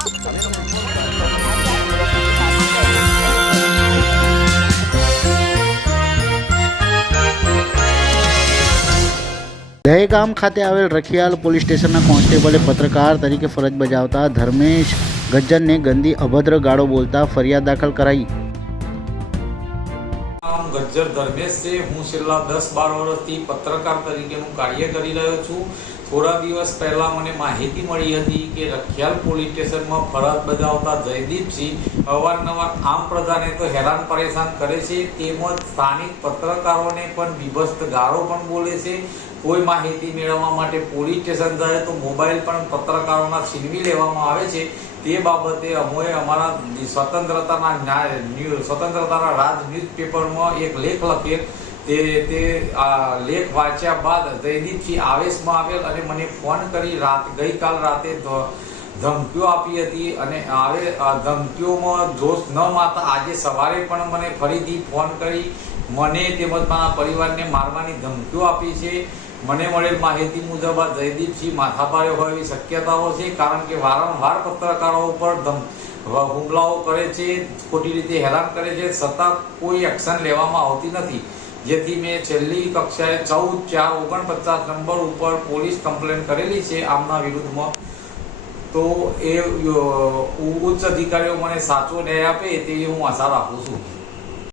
દહેગામ ખાતે આવેલ રખિયાલ પોલીસ સ્ટેશનના કોન્સ્ટેબલે પત્રકાર તરીકે ફરજ બજાવતા ધર્મેશ ગજ્જરને ગંદી અભદ્ર ગાળો બોલતા ફરિયાદ દાખલ કરાઈ। ગજ્જર ધર્મેશ છે। હું છેલ્લા 10-12 વર્ષથી પત્રકાર તરીકેનું કાર્ય કરી રહ્યો છું। થોડા દિવસ પહેલા મને માહિતી મળી હતી કે રખિયાલ પોલીસ સ્ટેશનમાં ફરજ બજાવતા જયદીપસિંહ અવારનવાર આમ પ્રજાને તો હેરાન પરેશાન કરે છે, તેમજ સ્થાનિક પત્રકારોને પણ બીભત્સ ગાળો પણ બોલે છે। કોઈ માહિતી મેળવવા માટે પોલીસ સ્ટેશન જાય તો મોબાઈલ પણ પત્રકારોના છીનવી લેવામાં આવે છે। તે બાબતે અમે અમારા સ્વતંત્રતાના રાજ ન્યૂઝપેપરમાં એક લેખ લખેલ। તે લેખ વાંચ્યા બાદ જયદીપસિંહ આવેશમાં આવેલ અને મને ફોન કરી ગઈકાલ રાતે ધમકીઓ આપી હતી અને ધમકીઓમાં જોશ ન માતા આજે સવારે પણ મને ફરીથી ફોન કરી મને તેમજ મારા પરિવારને મારવાની ધમકીઓ આપી છે। મને મળેલ માહિતી મુજબ આ જયદીપસિંહ માથાભારે હોય એવી શક્યતાઓ છે, કારણ કે વારંવાર પત્રકારો ઉપર હુમલાઓ કરે છે, ખોટી રીતે હેરાન કરે છે, છતાં કોઈ એક્શન લેવામાં આવતી નથી। જેથી મેં છેલ્લી કક્ષાએ 14/4/49 નંબર ઉપર પોલીસ કમ્પ્લેન કરેલી છે આમના વિરુદ્ધમાં। તો એ ઉચ્ચ અધિકારીઓ મને સાચો ન્યાય આપે તેવી હું આશા રાખું છું।